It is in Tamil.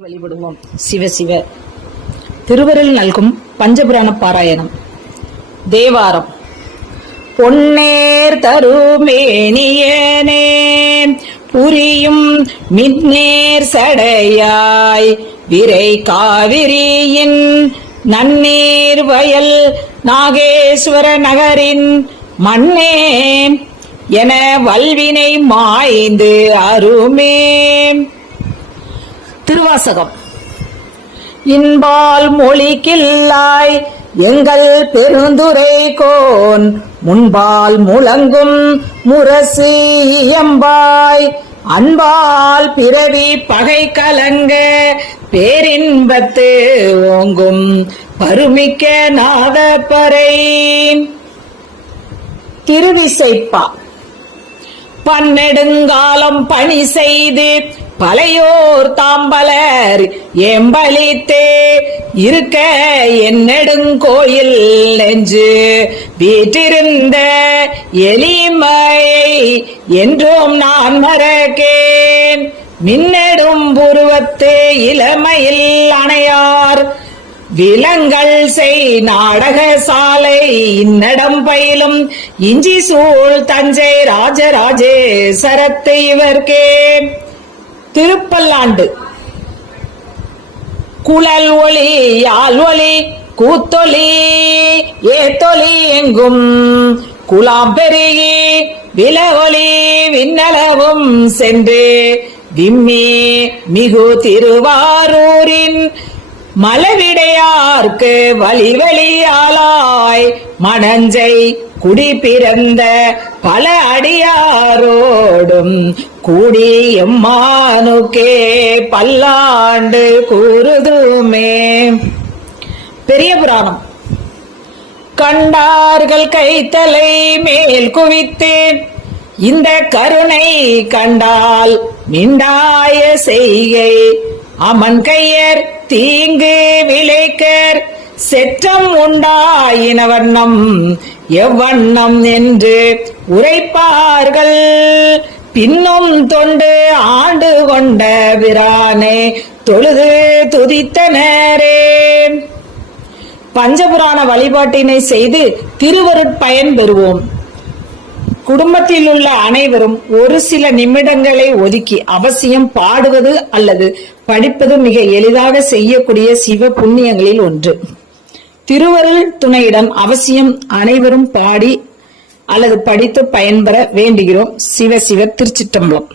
வழிபடுவோம். சிவ சிவ. திருவருள் நல்கும் பஞ்சபுராண பாராயணம். தேவாரம். பொன்னேர் தருமேனியனே புரியும் மின்னேர் சடையாய் விரை காவிரியின் நன்னீர் வயல் நாகேஸ்வர நகரின் மண்ணே என வல்வினை மாய்ந்து அருமே. திருவாசகம். இன்பால் மொழிக்கில்லாய் எங்கள் பெருந்துரை கோன் முன்பால் முழங்கும் முரசு எம்பாய் அன்பால் பிறவி பகை கலங்க பேரின்பத்து ஓங்கும் பருமிக்க நாதப்பறை. திருவிசைப்பா. பன்னெடுங்காலம் பணி செய்து பழையோர் தாம்பலர் எம்பளித்தே இருக்க என்னெடுங்கோயில் நெஞ்சு வீற்றிருந்த எளிமையை என்றும் நான் மறக்கேன். மின்னெடும் புருவத்து இளமையில் அணையார் விலங்கள் செய் நாடக சாலை இன்னடம் பயிலும் இஞ்சி சூழ் தஞ்சை ராஜராஜேஸ்வரத்து இவர்க்கே. திருப்பல்லாண்டு. குழல் ஒளி யாழ் ஒளி கூத்தொலி ஏத்தொலி எங்கும் குலாம் பெருகி விலவொலி விண்ணளவும் சென்று விம்மி மிகு திருவாரூரின் மலவிடையார்க்கு வழிவெளியாளாய் மணஞ்சை குடி பிறந்த பல அடியாரோடும் கூடி எம்மானுக்கே பல்லாண்டு கூறுதுமே. பெரிய புராணம். கண்டார்கள் கைத்தலை மேல் குவித்து இந்த கருணை கண்டால் மிண்டாய செய்கை அமன் கையர் தீங்கு விளைக்கர் செற்றம் உண்டாயின வண்ணம் எவ்வண்ணம் என்று உரைப்பார்கள். பின்னும் தொண்டு ஆண்டு கொண்ட பிரானே தொழுது துதித்தனரே. பஞ்சபுராண வழிபாட்டினை செய்து திருவருட்பயன் பெறுவோம். குடும்பத்தில் உள்ள அனைவரும் ஒரு சில நிமிடங்களை ஒதுக்கி அவசியம் பாடுவது அல்லது படிப்பது மிக எளிதாக செய்யக்கூடிய சிவ புண்ணியங்களில் ஒன்று. திருவருள் துணையிடம் அவசியம் அனைவரும் பாடி அல்லது படித்து பயன்பெற வேண்டுகிறோம். சிவ சிவ. திருச்சிற்றம்பலம்.